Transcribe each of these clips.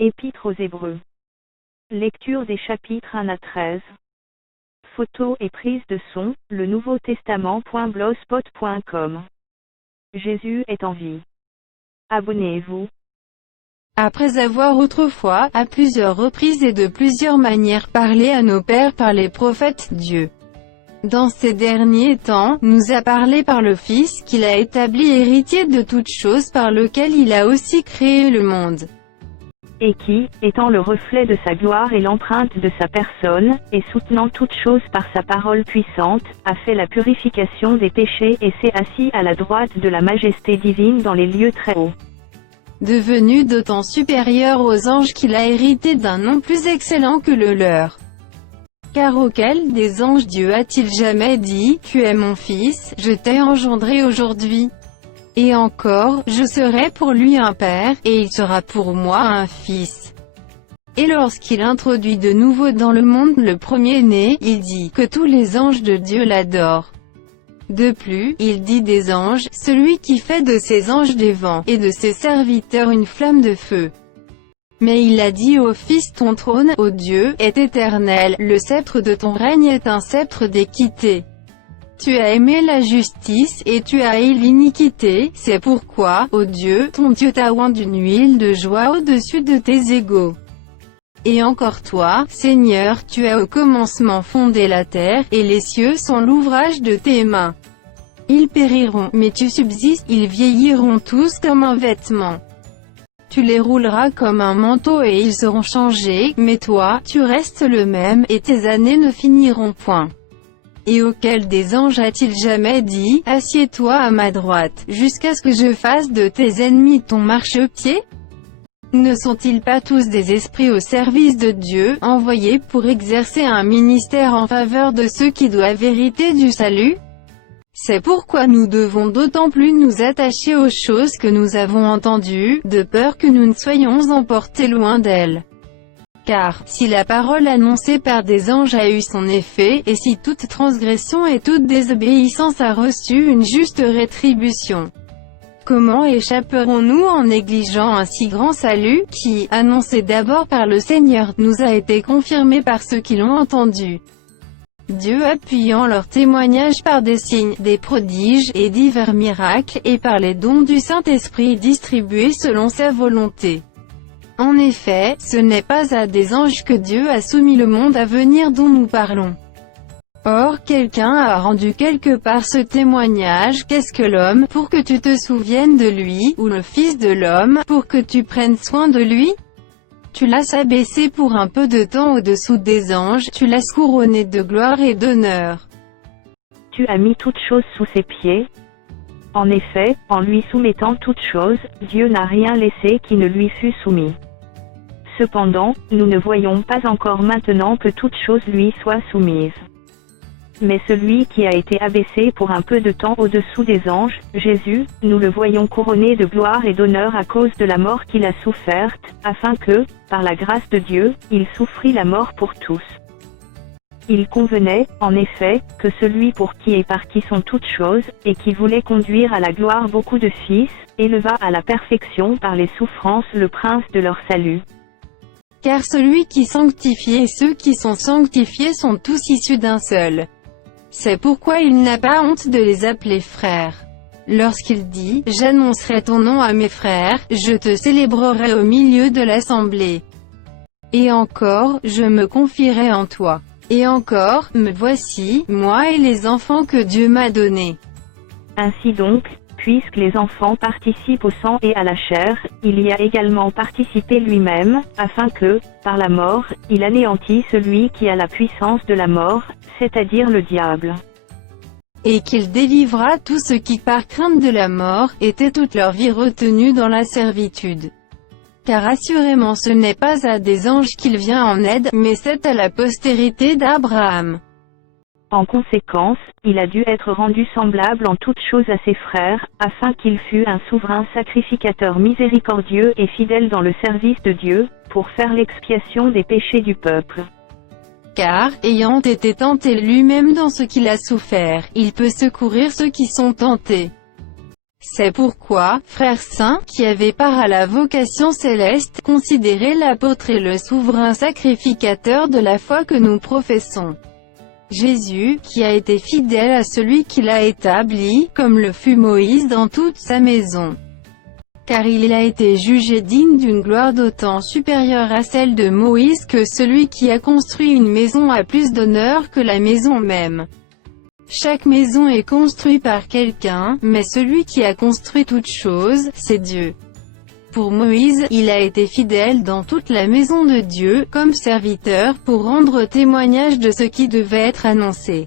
Épître aux Hébreux. Lecture des chapitres 1 à 13. Photos et prise de son, le Nouveau Testament.blogspot.com. Jésus est en vie. Abonnez-vous. Après avoir autrefois, à plusieurs reprises et de plusieurs manières parlé à nos pères par les prophètes, Dieu, dans ces derniers temps, nous a parlé par le Fils qu'il a établi héritier de toutes choses par lequel il a aussi créé le monde. Et qui, étant le reflet de sa gloire et l'empreinte de sa personne, et soutenant toutes choses par sa parole puissante, a fait la purification des péchés et s'est assis à la droite de la majesté divine dans les lieux très hauts. Devenu d'autant supérieur aux anges qu'il a hérité d'un nom plus excellent que le leur. Car auquel des anges Dieu a-t-il jamais dit, « Tu es mon fils, je t'ai engendré aujourd'hui » et encore, « Je serai pour lui un père, et il sera pour moi un fils ». Et lorsqu'il introduit de nouveau dans le monde le premier-né, il dit que tous les anges de Dieu l'adorent. De plus, il dit des anges, celui qui fait de ses anges des vents, et de ses serviteurs une flamme de feu. Mais il a dit au Fils, ton trône, ô Dieu, est éternel, le sceptre de ton règne est un sceptre d'équité. Tu as aimé la justice, et tu as haï l'iniquité, c'est pourquoi, ô Dieu, ton Dieu t'a oint d'une huile de joie au-dessus de tes égaux. Et encore toi, Seigneur, tu as au commencement fondé la terre, et les cieux sont l'ouvrage de tes mains. Ils périront, mais tu subsistes, ils vieilliront tous comme un vêtement. Tu les rouleras comme un manteau et ils seront changés, mais toi, tu restes le même, et tes années ne finiront point. Et auquel des anges a-t-il jamais dit, « Assieds-toi à ma droite, jusqu'à ce que je fasse de tes ennemis ton marchepied » Ne sont-ils pas tous des esprits au service de Dieu, envoyés pour exercer un ministère en faveur de ceux qui doivent hériter du salut? C'est pourquoi nous devons d'autant plus nous attacher aux choses que nous avons entendues, de peur que nous ne soyons emportés loin d'elles. Car, si la parole annoncée par des anges a eu son effet, et si toute transgression et toute désobéissance a reçu une juste rétribution, comment échapperons-nous en négligeant un si grand salut, qui, annoncé d'abord par le Seigneur, nous a été confirmé par ceux qui l'ont entendu? Dieu appuyant leur témoignage par des signes, des prodiges, et divers miracles, et par les dons du Saint-Esprit distribués selon sa volonté. En effet, ce n'est pas à des anges que Dieu a soumis le monde à venir dont nous parlons. Or, quelqu'un a rendu quelque part ce témoignage, qu'est-ce que l'homme, pour que tu te souviennes de lui, ou le Fils de l'homme, pour que tu prennes soin de lui? Tu l'as abaissé pour un peu de temps au-dessous des anges, tu l'as couronné de gloire et d'honneur. Tu as mis toutes choses sous ses pieds. En effet, en lui soumettant toutes choses, Dieu n'a rien laissé qui ne lui fût soumis. Cependant, nous ne voyons pas encore maintenant que toutes choses lui soient soumises. Mais celui qui a été abaissé pour un peu de temps au-dessous des anges, Jésus, nous le voyons couronné de gloire et d'honneur à cause de la mort qu'il a soufferte, afin que, par la grâce de Dieu, il souffrit la mort pour tous. Il convenait, en effet, que celui pour qui et par qui sont toutes choses, et qui voulait conduire à la gloire beaucoup de fils, éleva à la perfection par les souffrances le prince de leur salut. Car celui qui sanctifie et ceux qui sont sanctifiés sont tous issus d'un seul. C'est pourquoi il n'a pas honte de les appeler frères. Lorsqu'il dit, « J'annoncerai ton nom à mes frères, je te célébrerai au milieu de l'assemblée. » Et encore, « Je me confierai en toi. » Et encore, « Me voici, moi et les enfants que Dieu m'a donnés. » Ainsi donc, puisque les enfants participent au sang et à la chair, il y a également participé lui-même, afin que, par la mort, il anéantît celui qui a la puissance de la mort, c'est-à-dire le diable. Et qu'il délivra tous ceux qui par crainte de la mort, étaient toute leur vie retenus dans la servitude. Car assurément ce n'est pas à des anges qu'il vient en aide, mais c'est à la postérité d'Abraham. En conséquence, il a dû être rendu semblable en toutes choses à ses frères, afin qu'il fût un souverain sacrificateur miséricordieux et fidèle dans le service de Dieu, pour faire l'expiation des péchés du peuple. Car, ayant été tenté lui-même dans ce qu'il a souffert, il peut secourir ceux qui sont tentés. C'est pourquoi, frères saints, qui avaient part à la vocation céleste, considérez l'apôtre et le souverain sacrificateur de la foi que nous professons. Jésus, qui a été fidèle à celui qui l'a établi, comme le fut Moïse dans toute sa maison. Car il a été jugé digne d'une gloire d'autant supérieure à celle de Moïse que celui qui a construit une maison a plus d'honneur que la maison même. Chaque maison est construite par quelqu'un, mais celui qui a construit toute chose, c'est Dieu. Pour Moïse, il a été fidèle dans toute la maison de Dieu, comme serviteur, pour rendre témoignage de ce qui devait être annoncé.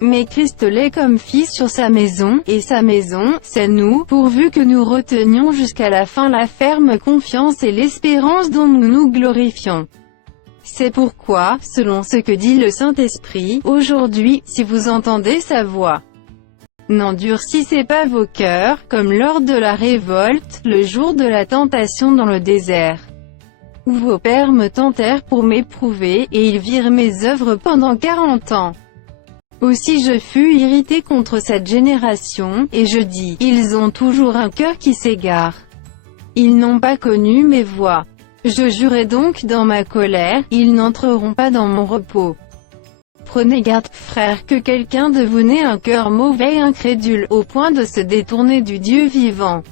Mais Christ l'est comme fils sur sa maison, et sa maison, c'est nous, pourvu que nous retenions jusqu'à la fin la ferme confiance et l'espérance dont nous nous glorifions. C'est pourquoi, selon ce que dit le Saint-Esprit, aujourd'hui, si vous entendez sa voix, n'endurcissez pas vos cœurs, comme lors de la révolte, le jour de la tentation dans le désert, où vos pères me tentèrent pour m'éprouver, et ils virent mes œuvres pendant 40 ans. Aussi je fus irrité contre cette génération, et je dis, ils ont toujours un cœur qui s'égare. Ils n'ont pas connu mes voies. Je jurai donc dans ma colère, ils n'entreront pas dans mon repos. Prenez garde, frères, que quelqu'un de vous n'ait un cœur mauvais et incrédule, au point de se détourner du Dieu vivant.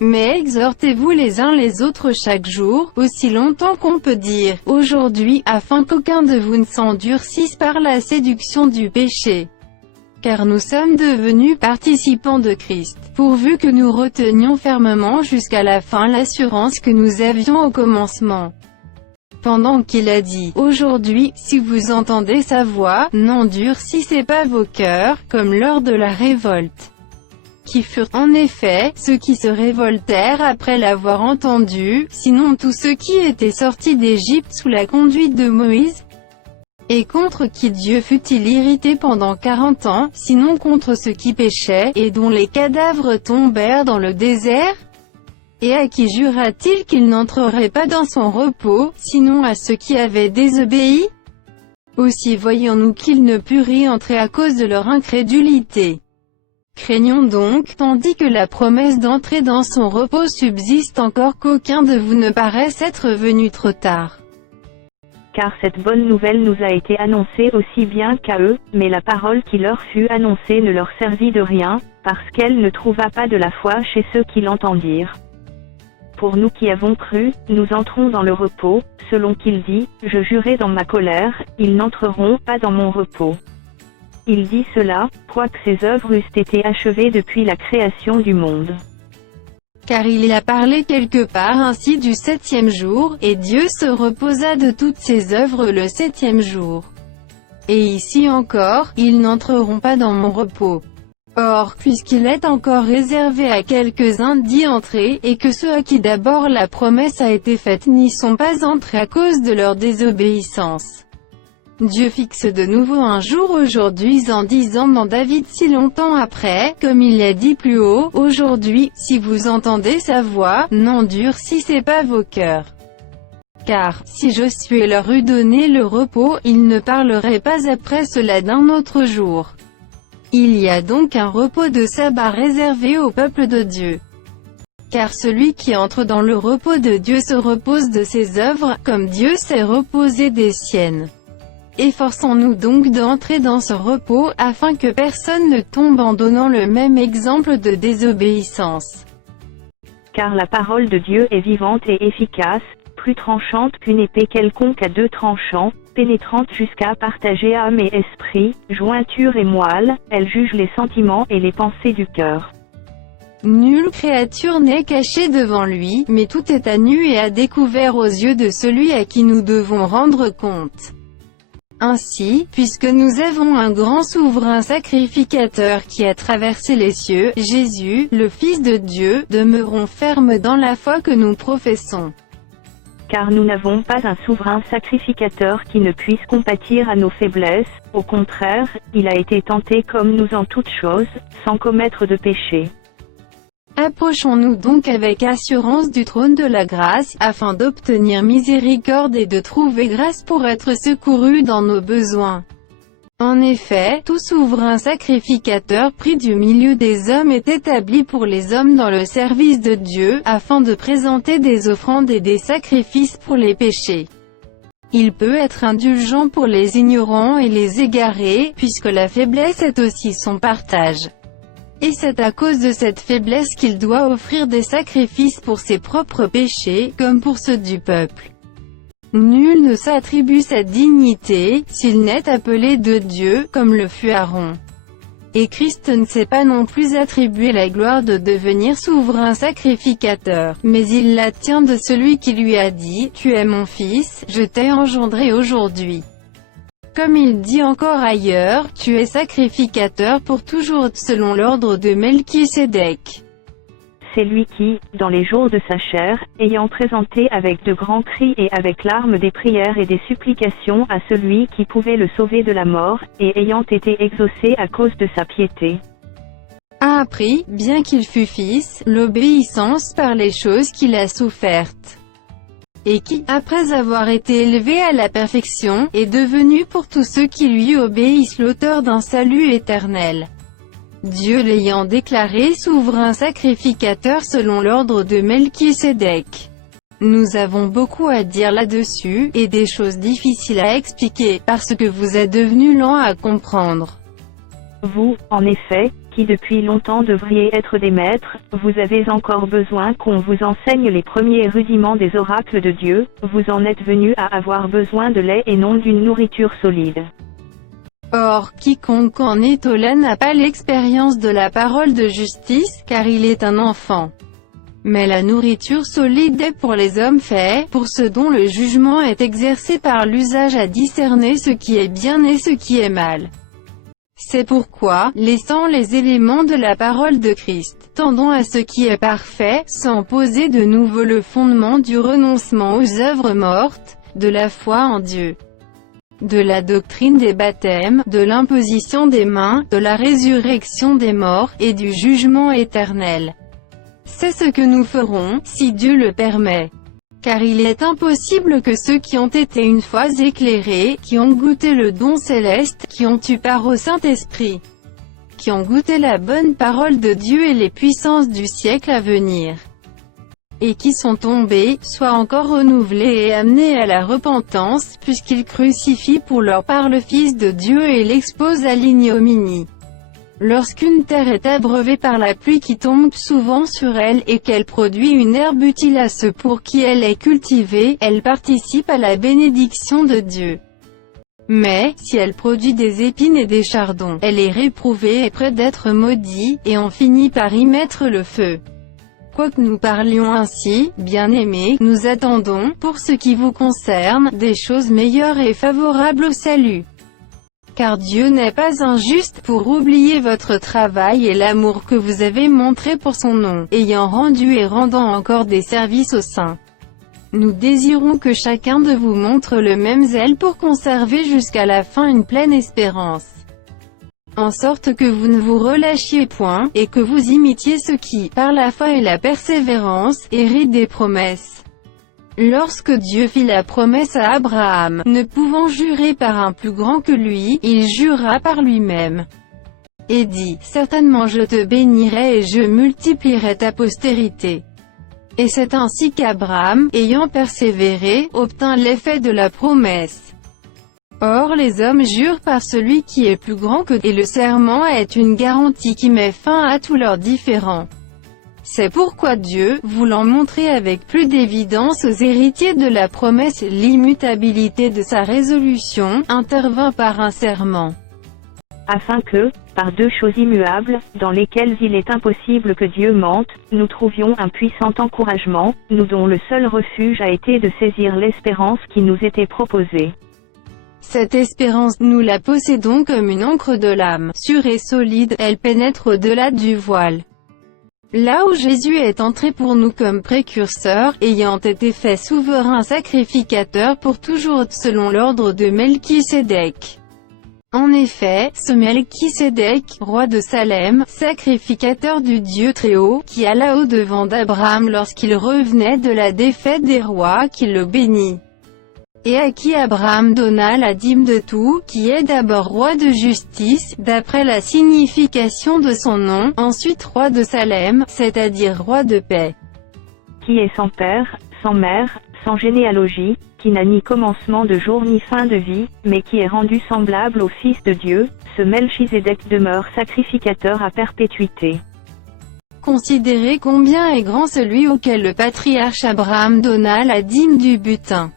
Mais exhortez-vous les uns les autres chaque jour, aussi longtemps qu'on peut dire, aujourd'hui, afin qu'aucun de vous ne s'endurcisse par la séduction du péché. Car nous sommes devenus participants de Christ, pourvu que nous retenions fermement jusqu'à la fin l'assurance que nous avions au commencement. Pendant qu'il a dit, aujourd'hui, si vous entendez sa voix, n'endurcissez pas vos cœurs, comme lors de la révolte. Qui furent, en effet, ceux qui se révoltèrent après l'avoir entendu, sinon tous ceux qui étaient sortis d'Égypte sous la conduite de Moïse? Et contre qui Dieu fut-il irrité pendant 40 ans, sinon contre ceux qui péchaient, et dont les cadavres tombèrent dans le désert? Et à qui jura-t-il qu'il n'entrerait pas dans son repos, sinon à ceux qui avaient désobéi? Aussi voyons-nous qu'ils ne purent y entrer à cause de leur incrédulité. Craignons donc, tandis que la promesse d'entrer dans son repos subsiste encore, qu'aucun de vous ne paraisse être venu trop tard. Car cette bonne nouvelle nous a été annoncée aussi bien qu'à eux, mais la parole qui leur fut annoncée ne leur servit de rien, parce qu'elle ne trouva pas de la foi chez ceux qui l'entendirent. Pour nous qui avons cru, nous entrons dans le repos, selon qu'il dit, je jurai dans ma colère, ils n'entreront pas dans mon repos. Il dit cela, quoique ses œuvres eussent été achevées depuis la création du monde. Car il a parlé quelque part ainsi du 7e jour, et Dieu se reposa de toutes ses œuvres le 7e jour. Et ici encore, ils n'entreront pas dans mon repos. Or, puisqu'il est encore réservé à quelques-uns d'y entrer, et que ceux à qui d'abord la promesse a été faite n'y sont pas entrés à cause de leur désobéissance, Dieu fixe de nouveau un jour aujourd'hui en disant dans David si longtemps après, comme il l'a dit plus haut, aujourd'hui, si vous entendez sa voix, n'endurcissez pas vos cœurs. Car, si Josué leur eût donné le repos, ils ne parleraient pas après cela d'un autre jour. Il y a donc un repos de sabbat réservé au peuple de Dieu. Car celui qui entre dans le repos de Dieu se repose de ses œuvres, comme Dieu s'est reposé des siennes. Efforçons-nous donc d'entrer dans ce repos, afin que personne ne tombe en donnant le même exemple de désobéissance. Car la parole de Dieu est vivante et efficace, plus tranchante qu'une épée quelconque à 2 tranchants, pénétrante jusqu'à partager âme et esprit, jointure et moelle, elle juge les sentiments et les pensées du cœur. Nulle créature n'est cachée devant lui, mais tout est à nu et à découvert aux yeux de celui à qui nous devons rendre compte. Ainsi, puisque nous avons un grand souverain sacrificateur qui a traversé les cieux, Jésus, le Fils de Dieu, demeurons fermes dans la foi que nous professons. Car nous n'avons pas un souverain sacrificateur qui ne puisse compatir à nos faiblesses, au contraire, il a été tenté comme nous en toutes choses, sans commettre de péché. Approchons-nous donc avec assurance du trône de la grâce, afin d'obtenir miséricorde et de trouver grâce pour être secourus dans nos besoins. En effet, tout souverain sacrificateur pris du milieu des hommes est établi pour les hommes dans le service de Dieu, afin de présenter des offrandes et des sacrifices pour les péchés. Il peut être indulgent pour les ignorants et les égarés, puisque la faiblesse est aussi son partage. Et c'est à cause de cette faiblesse qu'il doit offrir des sacrifices pour ses propres péchés, comme pour ceux du peuple. Nul ne s'attribue cette dignité, s'il n'est appelé de Dieu, comme le fut Aaron. Et Christ ne s'est pas non plus attribué la gloire de devenir souverain sacrificateur, mais il la tient de celui qui lui a dit, « Tu es mon fils, je t'ai engendré aujourd'hui ». Comme il dit encore ailleurs, « Tu es sacrificateur pour toujours selon l'ordre de Melchisédek ». C'est lui qui, dans les jours de sa chair, ayant présenté avec de grands cris et avec larmes des prières et des supplications à celui qui pouvait le sauver de la mort, et ayant été exaucé à cause de sa piété, a appris, bien qu'il fût fils, l'obéissance par les choses qu'il a souffertes. Et qui, après avoir été élevé à la perfection, est devenu pour tous ceux qui lui obéissent l'auteur d'un salut éternel. Dieu l'ayant déclaré souverain sacrificateur selon l'ordre de Melchisédek. Nous avons beaucoup à dire là-dessus, et des choses difficiles à expliquer, parce que vous êtes devenus lents à comprendre. Vous, en effet, qui depuis longtemps devriez être des maîtres, vous avez encore besoin qu'on vous enseigne les premiers rudiments des oracles de Dieu, vous en êtes venus à avoir besoin de lait et non d'une nourriture solide. Or, quiconque en est au lait n'a pas l'expérience de la parole de justice, car il est un enfant. Mais la nourriture solide est pour les hommes faits, pour ceux dont le jugement est exercé par l'usage à discerner ce qui est bien et ce qui est mal. C'est pourquoi, laissant les éléments de la parole de Christ, tendons à ce qui est parfait, sans poser de nouveau le fondement du renoncement aux œuvres mortes, de la foi en Dieu, de la doctrine des baptêmes, de l'imposition des mains, de la résurrection des morts, et du jugement éternel. C'est ce que nous ferons, si Dieu le permet. Car il est impossible que ceux qui ont été une fois éclairés, qui ont goûté le don céleste, qui ont eu part au Saint-Esprit, qui ont goûté la bonne parole de Dieu et les puissances du siècle à venir, et qui sont tombés, soient encore renouvelés et amenés à la repentance, puisqu'ils crucifient pour leur part le Fils de Dieu et l'exposent à l'ignominie. Lorsqu'une terre est abreuvée par la pluie qui tombe souvent sur elle, et qu'elle produit une herbe utile à ceux pour qui elle est cultivée, elle participe à la bénédiction de Dieu. Mais, si elle produit des épines et des chardons, elle est réprouvée et près d'être maudite, et on finit par y mettre le feu. Quoique nous parlions ainsi, bien-aimés, nous attendons, pour ce qui vous concerne, des choses meilleures et favorables au salut. Car Dieu n'est pas injuste pour oublier votre travail et l'amour que vous avez montré pour son nom, ayant rendu et rendant encore des services aux saints. Nous désirons que chacun de vous montre le même zèle pour conserver jusqu'à la fin une pleine espérance, en sorte que vous ne vous relâchiez point, et que vous imitiez ceux qui, par la foi et la persévérance, héritent des promesses. Lorsque Dieu fit la promesse à Abraham, ne pouvant jurer par un plus grand que lui, il jura par lui-même, et dit, « Certainement je te bénirai et je multiplierai ta postérité. » Et c'est ainsi qu'Abraham, ayant persévéré, obtint l'effet de la promesse. Or les hommes jurent par celui qui est plus grand qu'eux, et le serment est une garantie qui met fin à tous leurs différends. C'est pourquoi Dieu, voulant montrer avec plus d'évidence aux héritiers de la promesse l'immutabilité de sa résolution, intervint par un serment, afin que, par deux choses immuables, dans lesquelles il est impossible que Dieu mente, nous trouvions un puissant encouragement, nous dont le seul refuge a été de saisir l'espérance qui nous était proposée. Cette espérance, nous la possédons comme une encre de l'âme, sûre et solide, elle pénètre au-delà du voile. Là où Jésus est entré pour nous comme précurseur, ayant été fait souverain sacrificateur pour toujours selon l'ordre de Melchisédek. En effet, ce Melchisédek, roi de Salem, sacrificateur du Dieu Très-Haut, qui alla au-devant d'Abraham lorsqu'il revenait de la défaite des rois, qui le bénit. et à qui Abraham donna la dîme de tout, qui est d'abord roi de justice, d'après la signification de son nom, ensuite roi de Salem, c'est-à-dire roi de paix. Qui est sans père, sans mère, sans généalogie, qui n'a ni commencement de jour ni fin de vie, mais qui est rendu semblable au Fils de Dieu, ce Melchizedek demeure sacrificateur à perpétuité. Considérez combien est grand celui auquel le patriarche Abraham donna la dîme du butin.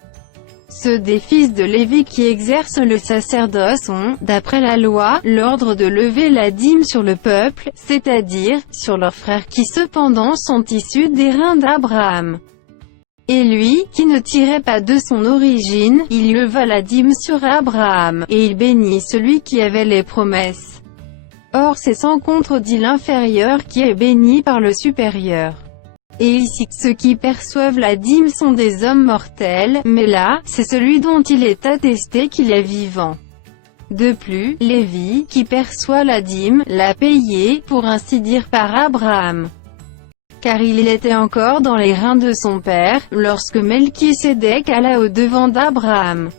Ceux des fils de Lévi qui exercent le sacerdoce ont, d'après la loi, l'ordre de lever la dîme sur le peuple, c'est-à-dire, sur leurs frères qui cependant sont issus des reins d'Abraham. Et lui, qui ne tirait pas de son origine, il leva la dîme sur Abraham, et il bénit celui qui avait les promesses. Or c'est sans contredit l'inférieur qui est béni par le supérieur. Et ici, ceux qui perçoivent la dîme sont des hommes mortels, mais là, c'est celui dont il est attesté qu'il est vivant. De plus, Lévi, qui perçoit la dîme, l'a payée, pour ainsi dire par Abraham. Car il était encore dans les reins de son père, lorsque Melchisédek alla au-devant d'Abraham.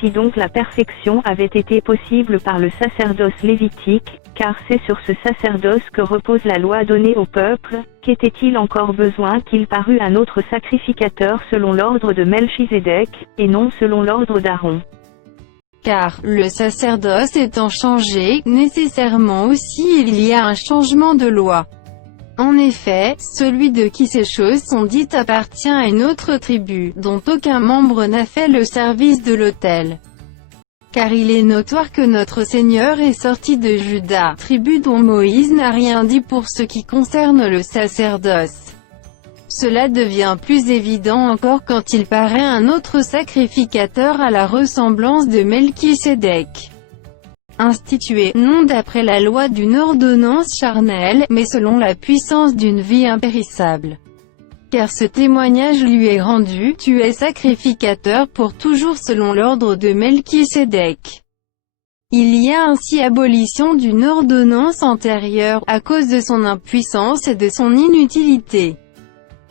Si donc la perfection avait été possible par le sacerdoce lévitique, car c'est sur ce sacerdoce que repose la loi donnée au peuple, qu'était-il encore besoin qu'il parût un autre sacrificateur selon l'ordre de Melchisédek, et non selon l'ordre d'Aaron? Car, le sacerdoce étant changé, nécessairement aussi il y a un changement de loi. En effet, celui de qui ces choses sont dites appartient à une autre tribu, dont aucun membre n'a fait le service de l'autel. Car il est notoire que notre Seigneur est sorti de Juda, tribu dont Moïse n'a rien dit pour ce qui concerne le sacerdoce. Cela devient plus évident encore quand il paraît un autre sacrificateur à la ressemblance de Melchisédek. Institué, non d'après la loi d'une ordonnance charnelle, mais selon la puissance d'une vie impérissable. Car ce témoignage lui est rendu, tu es sacrificateur pour toujours selon l'ordre de Melchisédek. Il y a ainsi abolition d'une ordonnance antérieure, à cause de son impuissance et de son inutilité.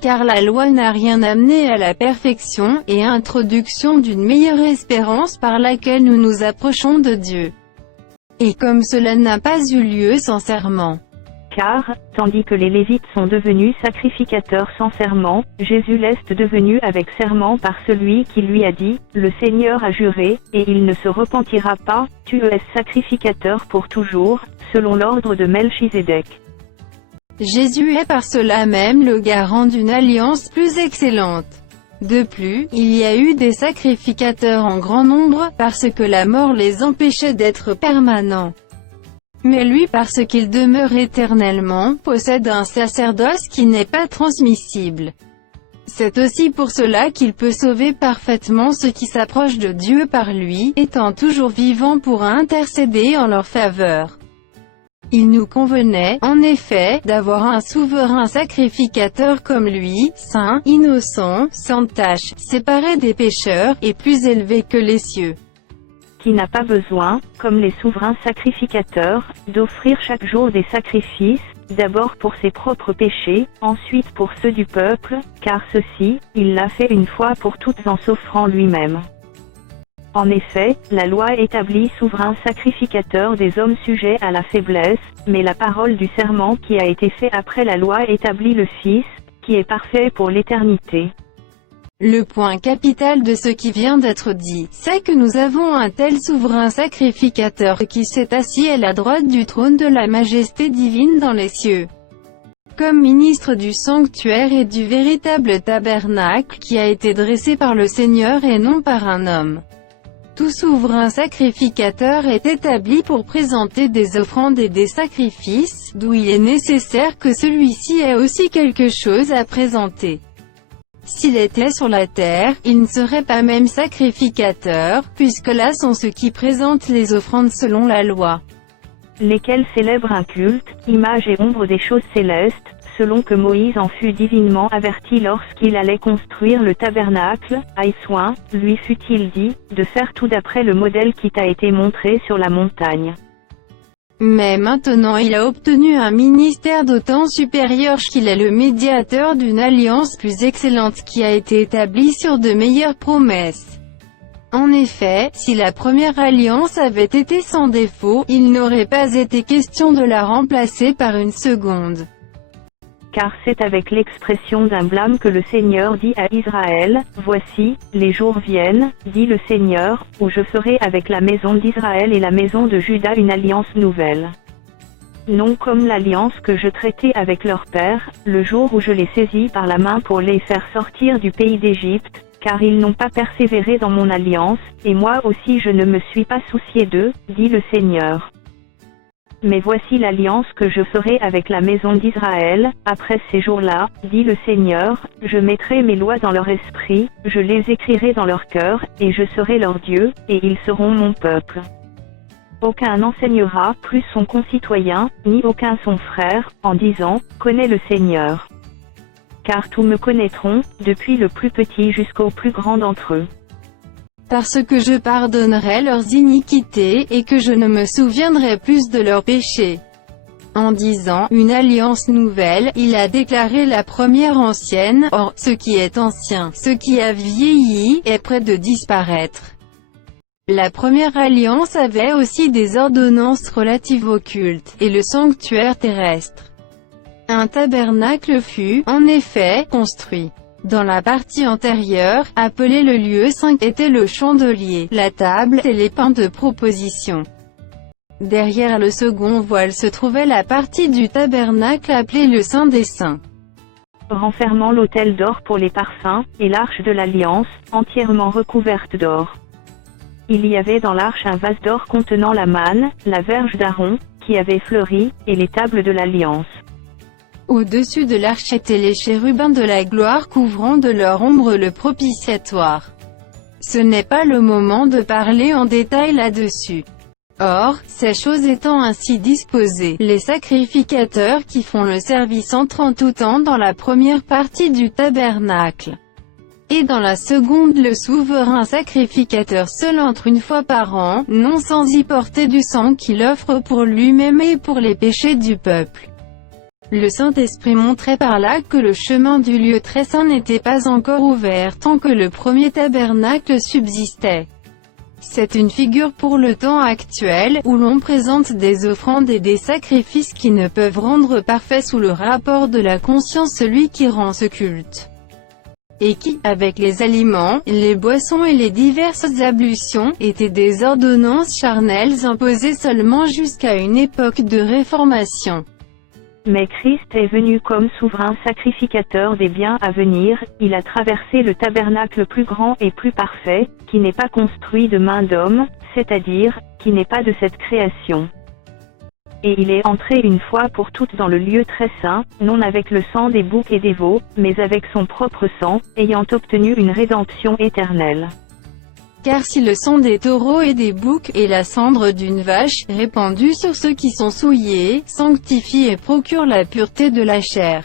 Car la loi n'a rien amené à la perfection, et introduction d'une meilleure espérance par laquelle nous nous approchons de Dieu. Et comme cela n'a pas eu lieu sans serment. Car, tandis que les Lévites sont devenus sacrificateurs sans serment, Jésus l'est devenu avec serment par celui qui lui a dit, le Seigneur a juré, et il ne se repentira pas, tu es sacrificateur pour toujours, selon l'ordre de Melchisédek. Jésus est par cela même le garant d'une alliance plus excellente. De plus, il y a eu des sacrificateurs en grand nombre, parce que la mort les empêchait d'être permanents. Mais lui, parce qu'il demeure éternellement, possède un sacerdoce qui n'est pas transmissible. C'est aussi pour cela qu'il peut sauver parfaitement ceux qui s'approchent de Dieu par lui, étant toujours vivant pour intercéder en leur faveur. Il nous convenait, en effet, d'avoir un souverain sacrificateur comme lui, saint, innocent, sans tache, séparé des pécheurs, et plus élevé que les cieux. Qui n'a pas besoin, comme les souverains sacrificateurs, d'offrir chaque jour des sacrifices, d'abord pour ses propres péchés, ensuite pour ceux du peuple, car ceci, il l'a fait une fois pour toutes en s'offrant lui-même. En effet, la loi établit souverain sacrificateur des hommes sujets à la faiblesse, mais la parole du serment qui a été fait après la loi établit le Fils, qui est parfait pour l'éternité. Le point capital de ce qui vient d'être dit, c'est que nous avons un tel souverain sacrificateur qui s'est assis à la droite du trône de la majesté divine dans les cieux. Comme ministre du sanctuaire et du véritable tabernacle qui a été dressé par le Seigneur et non par un homme. Tout souverain sacrificateur est établi pour présenter des offrandes et des sacrifices, d'où il est nécessaire que celui-ci ait aussi quelque chose à présenter. S'il était sur la terre, il ne serait pas même sacrificateur, puisque là sont ceux qui présentent les offrandes selon la loi. Lesquels célèbrent un culte, image et ombre des choses célestes, selon que Moïse en fut divinement averti lorsqu'il allait construire le tabernacle, aie soin, lui fut-il dit, de faire tout d'après le modèle qui t'a été montré sur la montagne. Mais maintenant il a obtenu un ministère d'autant supérieur qu'il est le médiateur d'une alliance plus excellente qui a été établie sur de meilleures promesses. En effet, si la première alliance avait été sans défaut, il n'aurait pas été question de la remplacer par une seconde. Car c'est avec l'expression d'un blâme que le Seigneur dit à Israël, « Voici, les jours viennent, dit le Seigneur, où je ferai avec la maison d'Israël et la maison de Juda une alliance nouvelle. Non comme l'alliance que je traitais avec leur père, le jour où je les saisis par la main pour les faire sortir du pays d'Égypte, car ils n'ont pas persévéré dans mon alliance, et moi aussi je ne me suis pas soucié d'eux, dit le Seigneur. Mais voici l'alliance que je ferai avec la maison d'Israël, après ces jours-là, dit le Seigneur, je mettrai mes lois dans leur esprit, je les écrirai dans leur cœur, et je serai leur Dieu, et ils seront mon peuple. Aucun n'enseignera plus son concitoyen, ni aucun son frère, en disant, connais le Seigneur. Car tous me connaîtront, depuis le plus petit jusqu'au plus grand d'entre eux. Parce que je pardonnerai leurs iniquités, et que je ne me souviendrai plus de leurs péchés. En disant, une alliance nouvelle, il a déclaré la première ancienne, or, ce qui est ancien, ce qui a vieilli, est près de disparaître. La première alliance avait aussi des ordonnances relatives au culte, et le sanctuaire terrestre. Un tabernacle fut, en effet, construit. Dans la partie antérieure, appelée le lieu saint, était le chandelier, la table et les pains de proposition. Derrière le second voile se trouvait la partie du tabernacle appelée le Saint des Saints, renfermant l'autel d'or pour les parfums, et l'arche de l'alliance, entièrement recouverte d'or. Il y avait dans l'arche un vase d'or contenant la manne, la verge d'Aaron, qui avait fleuri, et les tables de l'alliance. Au-dessus de l'arche étaient les chérubins de la gloire couvrant de leur ombre le propitiatoire. Ce n'est pas le moment de parler en détail là-dessus. Or, ces choses étant ainsi disposées, les sacrificateurs qui font le service entrent en tout temps dans la première partie du tabernacle. Et dans la seconde le souverain sacrificateur seul entre une fois par an, non sans y porter du sang qu'il offre pour lui-même et pour les péchés du peuple. Le Saint-Esprit montrait par là que le chemin du lieu très saint n'était pas encore ouvert tant que le premier tabernacle subsistait. C'est une figure pour le temps actuel, où l'on présente des offrandes et des sacrifices qui ne peuvent rendre parfait sous le rapport de la conscience celui qui rend ce culte. Et qui, avec les aliments, les boissons et les diverses ablutions, étaient des ordonnances charnelles imposées seulement jusqu'à une époque de réformation. Mais Christ est venu comme souverain sacrificateur des biens à venir, il a traversé le tabernacle plus grand et plus parfait, qui n'est pas construit de main d'homme, c'est-à-dire, qui n'est pas de cette création. Et il est entré une fois pour toutes dans le lieu très saint, non avec le sang des boucs et des veaux, mais avec son propre sang, ayant obtenu une rédemption éternelle. Car si le sang des taureaux et des boucs, et la cendre d'une vache, répandue sur ceux qui sont souillés, sanctifie et procure la pureté de la chair,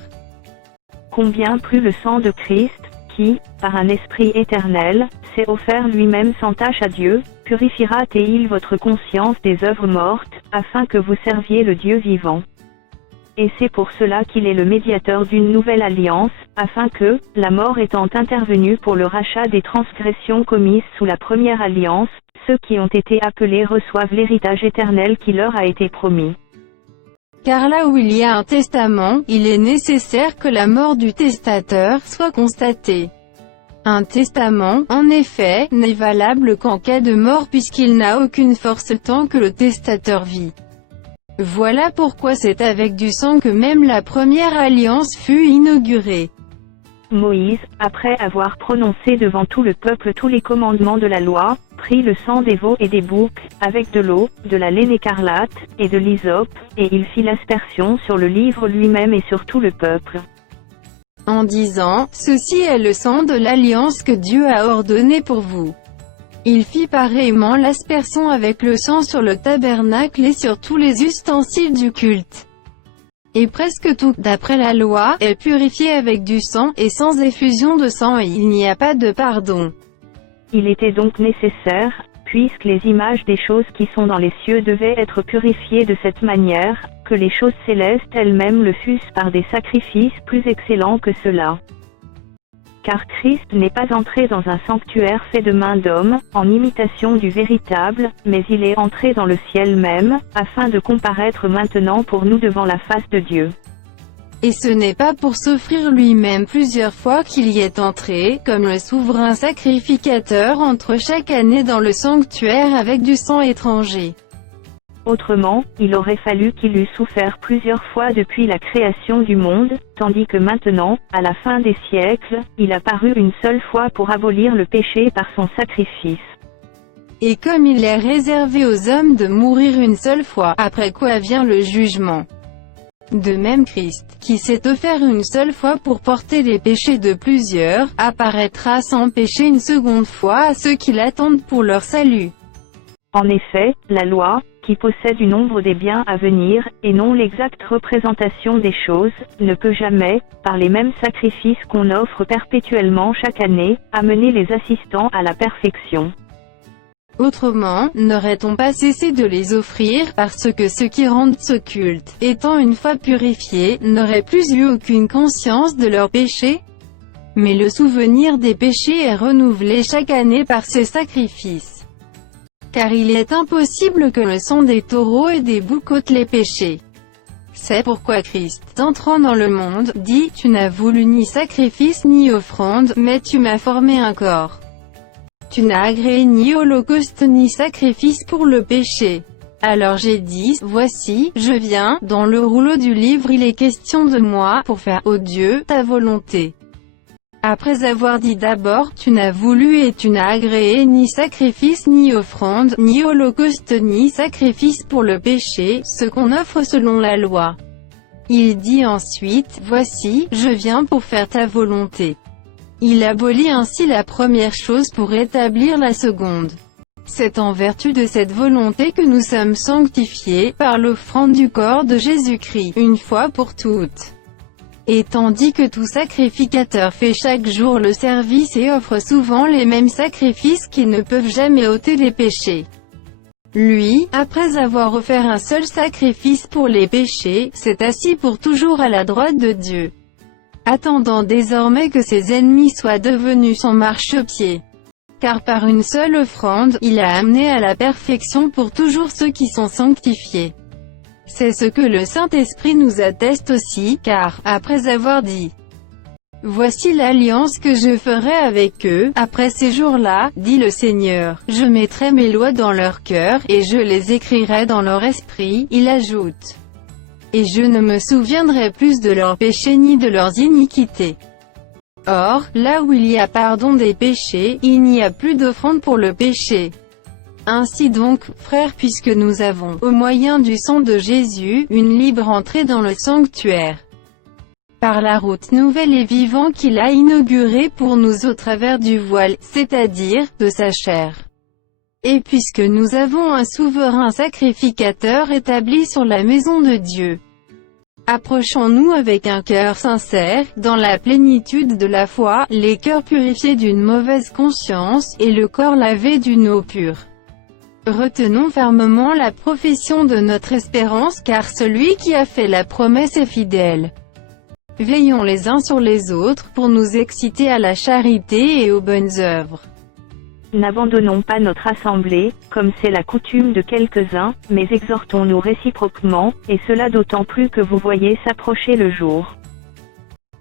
combien plus le sang de Christ, qui, par un esprit éternel, s'est offert lui-même sans tache à Dieu, purifiera-t-il votre conscience des œuvres mortes, afin que vous serviez le Dieu vivant. Et c'est pour cela qu'il est le médiateur d'une nouvelle alliance, afin que, la mort étant intervenue pour le rachat des transgressions commises sous la première alliance, ceux qui ont été appelés reçoivent l'héritage éternel qui leur a été promis. Car là où il y a un testament, il est nécessaire que la mort du testateur soit constatée. Un testament, en effet, n'est valable qu'en cas de mort puisqu'il n'a aucune force tant que le testateur vit. Voilà pourquoi c'est avec du sang que même la première alliance fut inaugurée. Moïse, après avoir prononcé devant tout le peuple tous les commandements de la loi, prit le sang des veaux et des boucs, avec de l'eau, de la laine écarlate, et de l'hysope, et il fit l'aspersion sur le livre lui-même et sur tout le peuple. En disant, ceci est le sang de l'alliance que Dieu a ordonné pour vous. Il fit pareillement l'aspersion avec le sang sur le tabernacle et sur tous les ustensiles du culte. Et presque tout, d'après la loi, est purifié avec du sang, et sans effusion de sang il n'y a pas de pardon. Il était donc nécessaire, puisque les images des choses qui sont dans les cieux devaient être purifiées de cette manière, que les choses célestes elles-mêmes le fussent par des sacrifices plus excellents que ceux-là. Car Christ n'est pas entré dans un sanctuaire fait de main d'homme, en imitation du véritable, mais il est entré dans le ciel même, afin de comparaître maintenant pour nous devant la face de Dieu. Et ce n'est pas pour s'offrir lui-même plusieurs fois qu'il y est entré, comme le souverain sacrificateur entre chaque année dans le sanctuaire avec du sang étranger. Autrement, il aurait fallu qu'il eût souffert plusieurs fois depuis la création du monde, tandis que maintenant, à la fin des siècles, il a paru une seule fois pour abolir le péché par son sacrifice. Et comme il est réservé aux hommes de mourir une seule fois, après quoi vient le jugement. De même Christ, qui s'est offert une seule fois pour porter les péchés de plusieurs, apparaîtra sans péché une seconde fois à ceux qui l'attendent pour leur salut. En effet, la loi, qui possède une ombre des biens à venir, et non l'exacte représentation des choses, ne peut jamais, par les mêmes sacrifices qu'on offre perpétuellement chaque année, amener les assistants à la perfection. Autrement, n'aurait-on pas cessé de les offrir, parce que ceux qui rendent ce culte, étant une fois purifiés, n'auraient plus eu aucune conscience de leurs péchés? Mais le souvenir des péchés est renouvelé chaque année par ces sacrifices. Car il est impossible que le sang des taureaux et des boucs ôte les péchés. C'est pourquoi Christ, entrant dans le monde, dit « Tu n'as voulu ni sacrifice ni offrande, mais tu m'as formé un corps. Tu n'as agréé ni holocauste ni sacrifice pour le péché. Alors j'ai dit, voici, je viens, dans le rouleau du livre il est question de moi, pour faire, ô Dieu, ta volonté. » Après avoir dit d'abord, tu n'as voulu et tu n'as agréé ni sacrifice ni offrande, ni holocauste ni sacrifice pour le péché, ce qu'on offre selon la loi. Il dit ensuite, voici, je viens pour faire ta volonté. Il abolit ainsi la première chose pour établir la seconde. C'est en vertu de cette volonté que nous sommes sanctifiés, par l'offrande du corps de Jésus-Christ, une fois pour toutes. Et tandis que tout sacrificateur fait chaque jour le service et offre souvent les mêmes sacrifices qui ne peuvent jamais ôter les péchés. Lui, après avoir offert un seul sacrifice pour les péchés, s'est assis pour toujours à la droite de Dieu, attendant désormais que ses ennemis soient devenus son marchepied. Car par une seule offrande, il a amené à la perfection pour toujours ceux qui sont sanctifiés. C'est ce que le Saint-Esprit nous atteste aussi, car, après avoir dit « Voici l'alliance que je ferai avec eux, après ces jours-là, dit le Seigneur, je mettrai mes lois dans leur cœur, et je les écrirai dans leur esprit, il ajoute. Et je ne me souviendrai plus de leurs péchés ni de leurs iniquités. Or, là où il y a pardon des péchés, il n'y a plus d'offrande pour le péché. Ainsi donc, frères, puisque nous avons, au moyen du sang de Jésus, une libre entrée dans le sanctuaire, par la route nouvelle et vivante qu'il a inaugurée pour nous au travers du voile, c'est-à-dire, de sa chair. Et puisque nous avons un souverain sacrificateur établi sur la maison de Dieu, approchons-nous avec un cœur sincère, dans la plénitude de la foi, les cœurs purifiés d'une mauvaise conscience, et le corps lavé d'une eau pure. Retenons fermement la profession de notre espérance, car celui qui a fait la promesse est fidèle. Veillons les uns sur les autres, pour nous exciter à la charité et aux bonnes œuvres. N'abandonnons pas notre assemblée, comme c'est la coutume de quelques-uns, mais exhortons-nous réciproquement, et cela d'autant plus que vous voyez s'approcher le jour.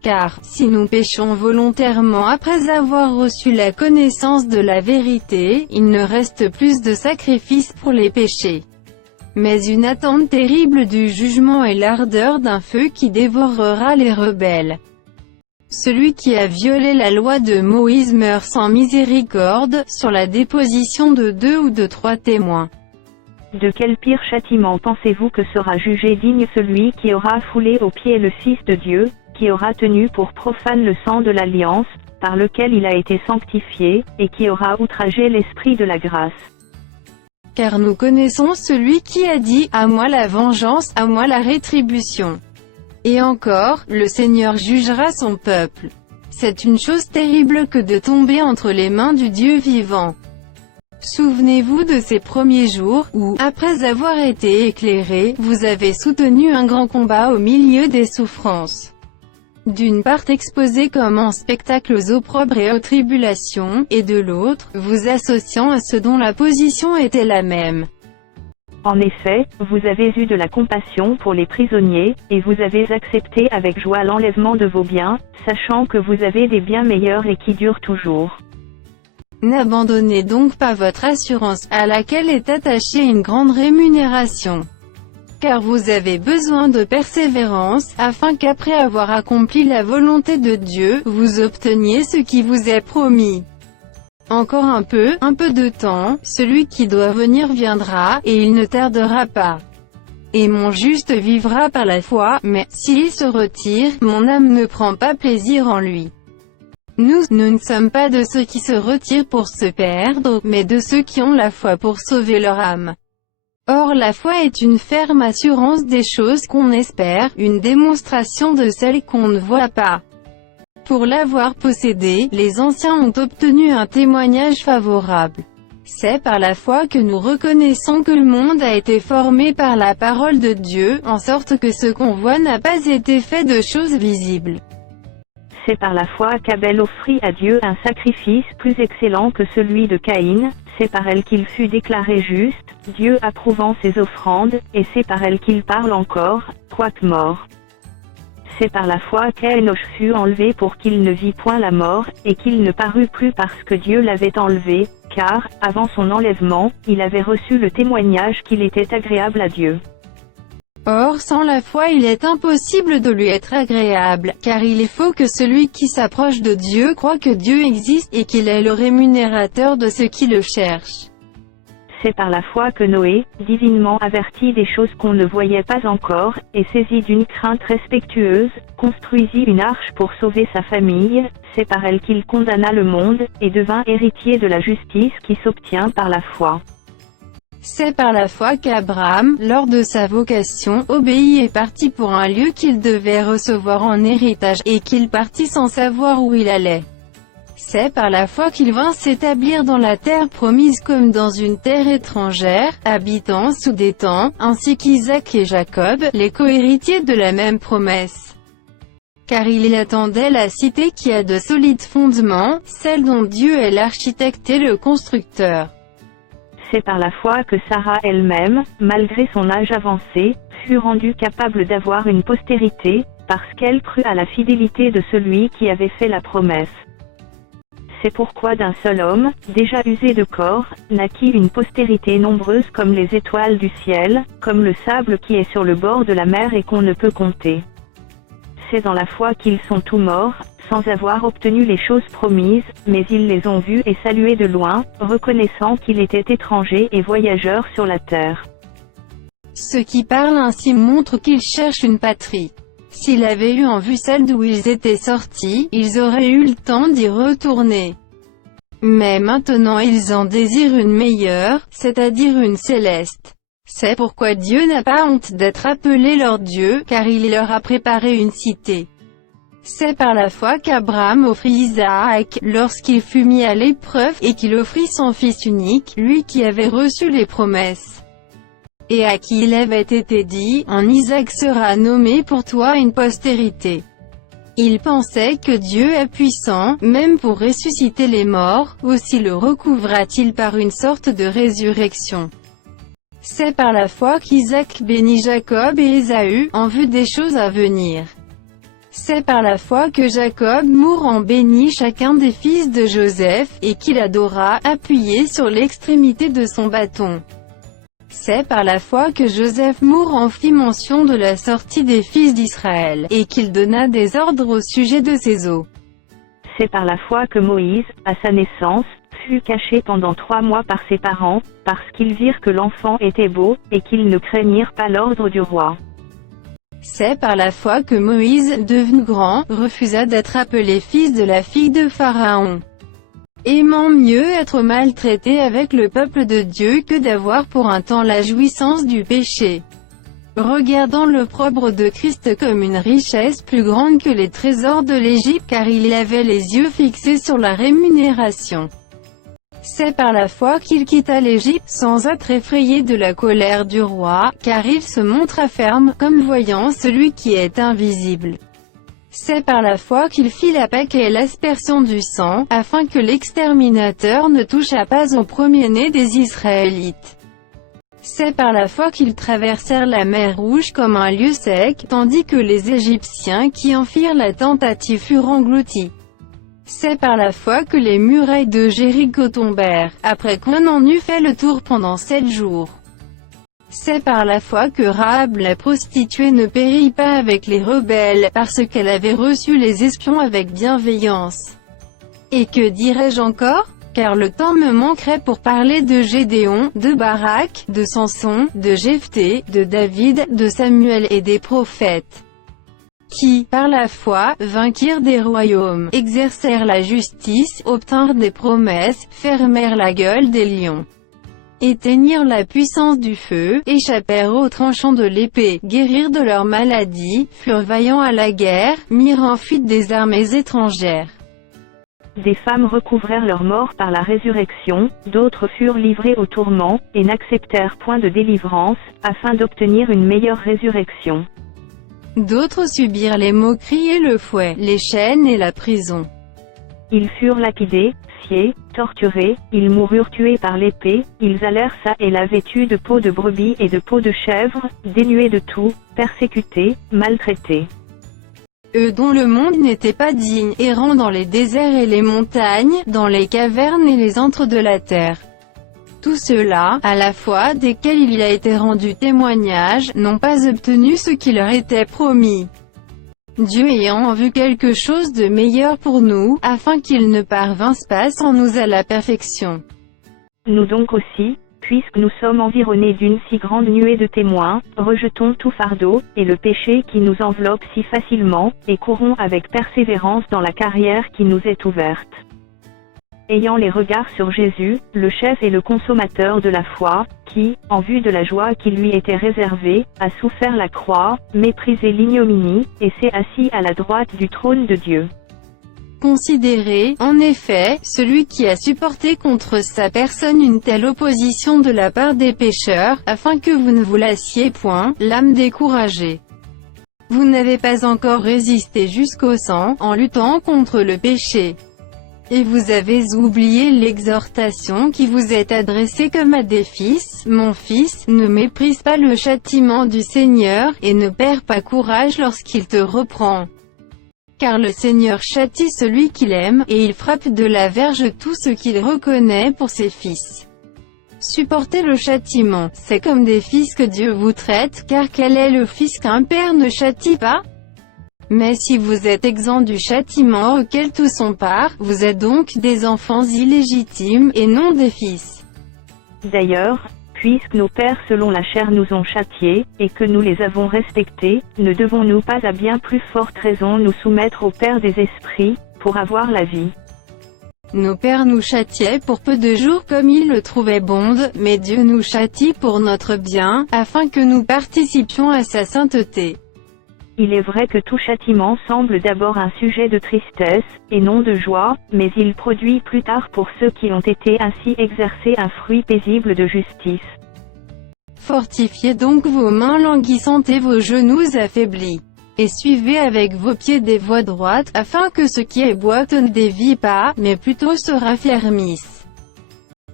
Car, si nous péchons volontairement après avoir reçu la connaissance de la vérité, il ne reste plus de sacrifice pour les péchés, mais une attente terrible du jugement et l'ardeur d'un feu qui dévorera les rebelles. Celui qui a violé la loi de Moïse meurt sans miséricorde, sur la déposition de 2 ou de 3 témoins. De quel pire châtiment pensez-vous que sera jugé digne celui qui aura foulé aux pieds le Fils de Dieu, qui aura tenu pour profane le sang de l'alliance, par lequel il a été sanctifié, et qui aura outragé l'Esprit de la grâce. Car nous connaissons celui qui a dit « À moi la vengeance, à moi la rétribution ». Et encore, le Seigneur jugera son peuple. C'est une chose terrible que de tomber entre les mains du Dieu vivant. Souvenez-vous de ces premiers jours, où, après avoir été éclairés, vous avez soutenu un grand combat au milieu des souffrances. D'une part exposé comme en spectacle aux opprobres et aux tribulations, et de l'autre, vous associant à ceux dont la position était la même. En effet, vous avez eu de la compassion pour les prisonniers, et vous avez accepté avec joie l'enlèvement de vos biens, sachant que vous avez des biens meilleurs et qui durent toujours. N'abandonnez donc pas votre assurance, à laquelle est attachée une grande rémunération. Car vous avez besoin de persévérance, afin qu'après avoir accompli la volonté de Dieu, vous obteniez ce qui vous est promis. Encore un peu de temps, celui qui doit venir viendra, et il ne tardera pas. Et mon juste vivra par la foi, mais, s'il se retire, mon âme ne prend pas plaisir en lui. Nous ne sommes pas de ceux qui se retirent pour se perdre, mais de ceux qui ont la foi pour sauver leur âme. Or la foi est une ferme assurance des choses qu'on espère, une démonstration de celles qu'on ne voit pas. Pour l'avoir possédée, les anciens ont obtenu un témoignage favorable. C'est par la foi que nous reconnaissons que le monde a été formé par la parole de Dieu, en sorte que ce qu'on voit n'a pas été fait de choses visibles. C'est par la foi qu'Abel offrit à Dieu un sacrifice plus excellent que celui de Caïn, c'est par elle qu'il fut déclaré juste, Dieu approuvant ses offrandes, et c'est par elle qu'il parle encore, quoique mort. C'est par la foi qu'Enoch fut enlevé pour qu'il ne vît point la mort, et qu'il ne parut plus parce que Dieu l'avait enlevé, car, avant son enlèvement, il avait reçu le témoignage qu'il était agréable à Dieu. Or sans la foi il est impossible de lui être agréable, car il est faux que celui qui s'approche de Dieu croit que Dieu existe et qu'il est le rémunérateur de ceux qui le cherchent. C'est par la foi que Noé, divinement averti des choses qu'on ne voyait pas encore, et saisi d'une crainte respectueuse, construisit une arche pour sauver sa famille, c'est par elle qu'il condamna le monde, et devint héritier de la justice qui s'obtient par la foi. C'est par la foi qu'Abraham, lors de sa vocation, obéit et partit pour un lieu qu'il devait recevoir en héritage, et qu'il partit sans savoir où il allait. C'est par la foi qu'il vint s'établir dans la terre promise comme dans une terre étrangère, habitant sous des tents, ainsi qu'Isaac et Jacob, les cohéritiers de la même promesse. Car il attendait la cité qui a de solides fondements, celle dont Dieu est l'architecte et le constructeur. C'est par la foi que Sarah elle-même, malgré son âge avancé, fut rendue capable d'avoir une postérité, parce qu'elle crut à la fidélité de celui qui avait fait la promesse. C'est pourquoi d'un seul homme, déjà usé de corps, naquit une postérité nombreuse comme les étoiles du ciel, comme le sable qui est sur le bord de la mer et qu'on ne peut compter. C'est dans la foi qu'ils sont tous morts, sans avoir obtenu les choses promises, mais ils les ont vues et saluées de loin, reconnaissant qu'ils étaient étrangers et voyageurs sur la terre. Ceux qui parlent ainsi montrent qu'ils cherchent une patrie. S'ils avaient eu en vue celle d'où ils étaient sortis, ils auraient eu le temps d'y retourner. Mais maintenant ils en désirent une meilleure, c'est-à-dire une céleste. C'est pourquoi Dieu n'a pas honte d'être appelé leur Dieu, car il leur a préparé une cité. C'est par la foi qu'Abraham offrit Isaac, lorsqu'il fut mis à l'épreuve, et qu'il offrit son fils unique, lui qui avait reçu les promesses. Et à qui il avait été dit, en Isaac sera nommé pour toi une postérité. Il pensait que Dieu est puissant, même pour ressusciter les morts, aussi le recouvra-t-il par une sorte de résurrection. C'est par la foi qu'Isaac bénit Jacob et Ésaü, en vue des choses à venir. C'est par la foi que Jacob mourant bénit chacun des fils de Joseph, et qu'il adora, appuyé sur l'extrémité de son bâton. C'est par la foi que Joseph mourant fit mention de la sortie des fils d'Israël, et qu'il donna des ordres au sujet de ses os. C'est par la foi que Moïse, à sa naissance, fut caché pendant 3 mois par ses parents, parce qu'ils virent que l'enfant était beau, et qu'ils ne craignirent pas l'ordre du roi. C'est par la foi que Moïse, devenu grand, refusa d'être appelé fils de la fille de Pharaon, aimant mieux être maltraité avec le peuple de Dieu que d'avoir pour un temps la jouissance du péché. Regardant l'opprobre de Christ comme une richesse plus grande que les trésors de l'Égypte, car il avait les yeux fixés sur la rémunération. C'est par la foi qu'il quitta l'Égypte sans être effrayé de la colère du roi, car il se montra ferme, comme voyant celui qui est invisible. C'est par la foi qu'il fit la Pâque et l'aspersion du sang, afin que l'exterminateur ne touchât pas au premier-né des Israélites. C'est par la foi qu'ils traversèrent la mer Rouge comme un lieu sec, tandis que les Égyptiens qui en firent la tentative furent engloutis. C'est par la foi que les murailles de Jéricho tombèrent, après qu'on en eut fait le tour pendant 7 jours. C'est par la foi que Rahab la prostituée ne périt pas avec les rebelles, parce qu'elle avait reçu les espions avec bienveillance. Et que dirais-je encore? Car le temps me manquerait pour parler de Gédéon, de Barak, de Samson, de Jephthé, de David, de Samuel et des prophètes, qui, par la foi, vainquirent des royaumes, exercèrent la justice, obtinrent des promesses, fermèrent la gueule des lions, éteignirent la puissance du feu, échappèrent aux tranchants de l'épée, guérirent de leurs maladies, furent vaillants à la guerre, mirent en fuite des armées étrangères. Des femmes recouvrèrent leur mort par la résurrection, d'autres furent livrées au tourment, et n'acceptèrent point de délivrance, afin d'obtenir une meilleure résurrection. D'autres subirent les moqueries et le fouet, les chaînes et la prison. Ils furent lapidés, sciés, torturés, ils moururent tués par l'épée, ils allèrent çà et là vêtus de peau de brebis et de peau de chèvre, dénués de tout, persécutés, maltraités. Eux dont le monde n'était pas digne, errant dans les déserts et les montagnes, dans les cavernes et les antres de la terre. Tous ceux-là, à la fois desquels il y a été rendu témoignage, n'ont pas obtenu ce qui leur était promis. Dieu ayant vu quelque chose de meilleur pour nous, afin qu'ils ne parvinssent pas sans nous à la perfection. Nous donc aussi, puisque nous sommes environnés d'une si grande nuée de témoins, rejetons tout fardeau, et le péché qui nous enveloppe si facilement, et courons avec persévérance dans la carrière qui nous est ouverte. Ayant les regards sur Jésus, le chef et le consommateur de la foi, qui, en vue de la joie qui lui était réservée, a souffert la croix, méprisé l'ignominie, et s'est assis à la droite du trône de Dieu. Considérez, en effet, celui qui a supporté contre sa personne une telle opposition de la part des pécheurs, afin que vous ne vous lassiez point, l'âme découragée. Vous n'avez pas encore résisté jusqu'au sang, en luttant contre le péché. Et vous avez oublié l'exhortation qui vous est adressée comme à des fils. Mon fils, ne méprise pas le châtiment du Seigneur, et ne perds pas courage lorsqu'il te reprend. Car le Seigneur châtie celui qu'il aime, et il frappe de la verge tout ce qu'il reconnaît pour ses fils. Supportez le châtiment, c'est comme des fils que Dieu vous traite, car quel est le fils qu'un père ne châtie pas? Mais si vous êtes exempts du châtiment auquel tous ont part, vous êtes donc des enfants illégitimes, et non des fils. D'ailleurs, puisque nos pères selon la chair nous ont châtiés, et que nous les avons respectés, ne devons-nous pas à bien plus forte raison nous soumettre au Père des esprits, pour avoir la vie? Nos pères nous châtiaient pour peu de jours comme ils le trouvaient bon, mais Dieu nous châtie pour notre bien, afin que nous participions à sa sainteté. Il est vrai que tout châtiment semble d'abord un sujet de tristesse, et non de joie, mais il produit plus tard pour ceux qui ont été ainsi exercés un fruit paisible de justice. Fortifiez donc vos mains languissantes et vos genoux affaiblis. Et suivez avec vos pieds des voies droites, afin que ce qui est boiteux ne dévie pas, mais plutôt se raffermisse.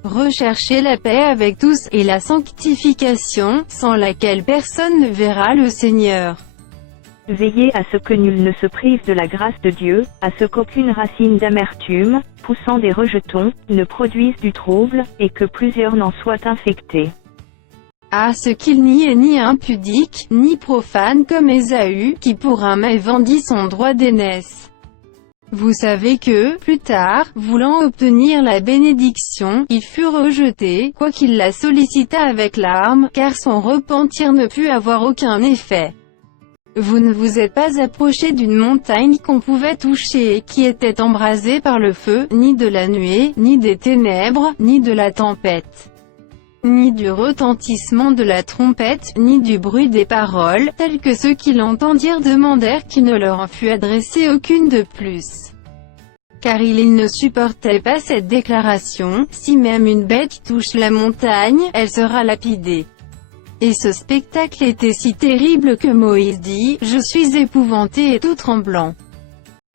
Recherchez la paix avec tous, et la sanctification, sans laquelle personne ne verra le Seigneur. Veillez à ce que nul ne se prive de la grâce de Dieu, à ce qu'aucune racine d'amertume, poussant des rejetons, ne produise du trouble, et que plusieurs n'en soient infectés. À ce qu'il n'y ait ni impudique, ni profane comme Ésaü, qui pour un mets vendit son droit d'aînesse. Vous savez que, plus tard, voulant obtenir la bénédiction, il fut rejeté, quoiqu'il la sollicita avec larmes, car son repentir ne put avoir aucun effet. Vous ne vous êtes pas approché d'une montagne qu'on pouvait toucher et qui était embrasée par le feu, ni de la nuée, ni des ténèbres, ni de la tempête, ni du retentissement de la trompette, ni du bruit des paroles, tels que ceux qui l'entendirent demandèrent qu'il ne leur en fût adressé aucune de plus. Car ils ne supportaient pas cette déclaration, si même une bête touche la montagne, elle sera lapidée. Et ce spectacle était si terrible que Moïse dit, « Je suis épouvanté et tout tremblant. »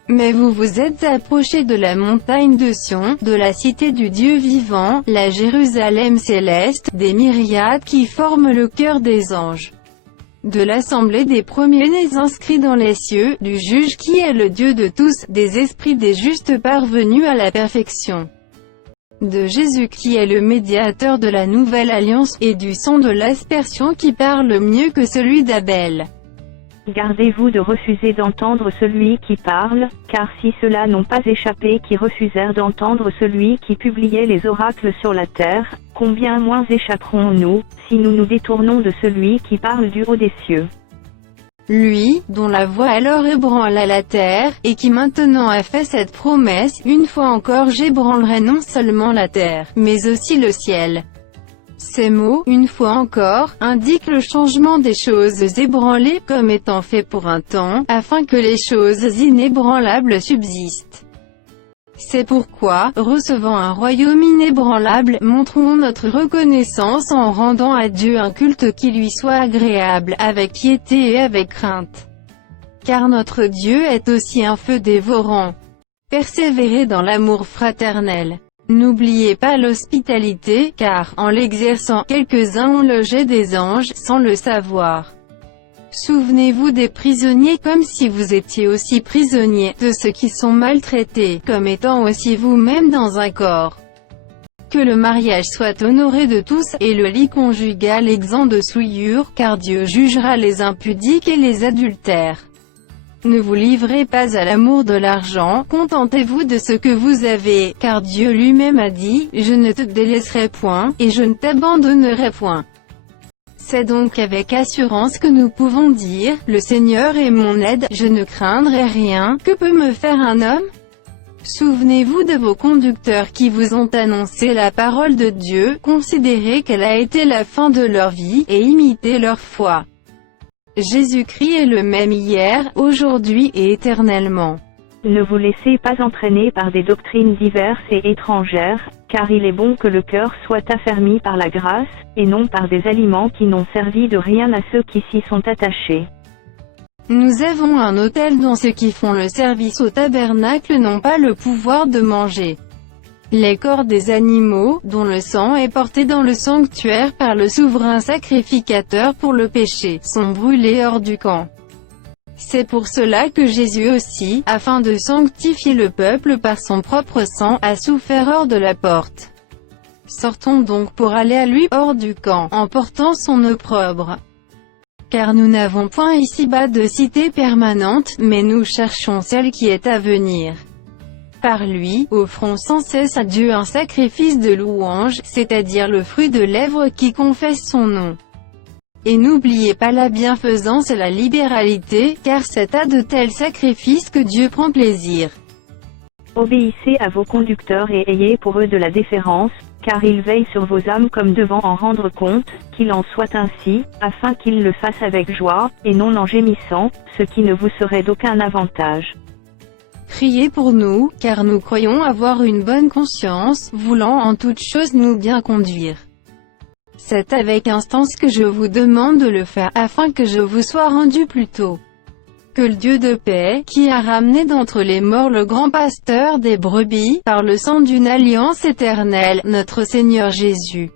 Mais vous vous êtes approchés de la montagne de Sion, de la cité du Dieu vivant, la Jérusalem céleste, des myriades qui forment le cœur des anges, de l'assemblée des premiers-nés inscrits dans les cieux, du juge qui est le Dieu de tous, des esprits des justes parvenus à la perfection, de Jésus qui est le médiateur de la nouvelle alliance, et du sang de l'aspersion qui parle mieux que celui d'Abel. Gardez-vous de refuser d'entendre celui qui parle, car si ceux-là n'ont pas échappé qui refusèrent d'entendre celui qui publiait les oracles sur la terre, combien moins échapperons-nous, si nous nous détournons de celui qui parle du haut des cieux. Lui, dont la voix alors ébranla la terre, et qui maintenant a fait cette promesse, une fois encore j'ébranlerai non seulement la terre, mais aussi le ciel. Ces mots, une fois encore, indiquent le changement des choses ébranlées comme étant fait pour un temps, afin que les choses inébranlables subsistent. C'est pourquoi, recevant un royaume inébranlable, montrons notre reconnaissance en rendant à Dieu un culte qui lui soit agréable, avec piété et avec crainte. Car notre Dieu est aussi un feu dévorant. Persévérez dans l'amour fraternel. N'oubliez pas l'hospitalité, car, en l'exerçant, quelques-uns ont logé des anges, sans le savoir. Souvenez-vous des prisonniers comme si vous étiez aussi prisonniers, de ceux qui sont maltraités, comme étant aussi vous-même dans un corps. Que le mariage soit honoré de tous, et le lit conjugal exempt de souillure, car Dieu jugera les impudiques et les adultères. Ne vous livrez pas à l'amour de l'argent, contentez-vous de ce que vous avez, car Dieu lui-même a dit, « Je ne te délaisserai point, et je ne t'abandonnerai point ». C'est donc avec assurance que nous pouvons dire, « Le Seigneur est mon aide, je ne craindrai rien, que peut me faire un homme ?» Souvenez-vous de vos conducteurs qui vous ont annoncé la parole de Dieu, considérez quelle a été la fin de leur vie, et imitez leur foi. Jésus-Christ est le même hier, aujourd'hui et éternellement. Ne vous laissez pas entraîner par des doctrines diverses et étrangères, car il est bon que le cœur soit affermi par la grâce, et non par des aliments qui n'ont servi de rien à ceux qui s'y sont attachés. Nous avons un autel dont ceux qui font le service au tabernacle n'ont pas le pouvoir de manger. Les corps des animaux, dont le sang est porté dans le sanctuaire par le souverain sacrificateur pour le péché, sont brûlés hors du camp. C'est pour cela que Jésus aussi, afin de sanctifier le peuple par son propre sang, a souffert hors de la porte. Sortons donc pour aller à lui, hors du camp, en portant son opprobre. Car nous n'avons point ici-bas de cité permanente, mais nous cherchons celle qui est à venir. Par lui, offrons sans cesse à Dieu un sacrifice de louange, c'est-à-dire le fruit de lèvres qui confesse son nom. Et n'oubliez pas la bienfaisance et la libéralité, car c'est à de tels sacrifices que Dieu prend plaisir. Obéissez à vos conducteurs et ayez pour eux de la déférence, car ils veillent sur vos âmes comme devant en rendre compte, qu'il en soit ainsi, afin qu'ils le fassent avec joie, et non en gémissant, ce qui ne vous serait d'aucun avantage. Priez pour nous, car nous croyons avoir une bonne conscience, voulant en toutes choses nous bien conduire. C'est avec instance que je vous demande de le faire, afin que je vous sois rendu plus tôt. Que le Dieu de paix, qui a ramené d'entre les morts le grand pasteur des brebis, par le sang d'une alliance éternelle, notre Seigneur Jésus,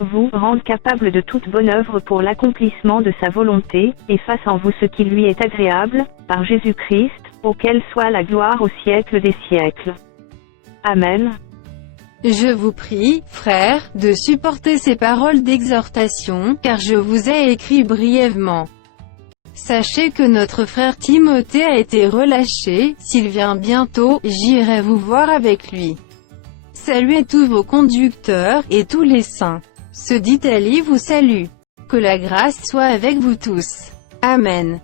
vous rende capable de toute bonne œuvre pour l'accomplissement de sa volonté, et fasse en vous ce qui lui est agréable, par Jésus-Christ, auquel soit la gloire au siècle des siècles. Amen. Je vous prie, frères, de supporter ces paroles d'exhortation, car je vous ai écrit brièvement. Sachez que notre frère Timothée a été relâché, s'il vient bientôt, j'irai vous voir avec lui. Saluez tous vos conducteurs, et tous les saints. Ce dit Ali vous salue. Que la grâce soit avec vous tous. Amen.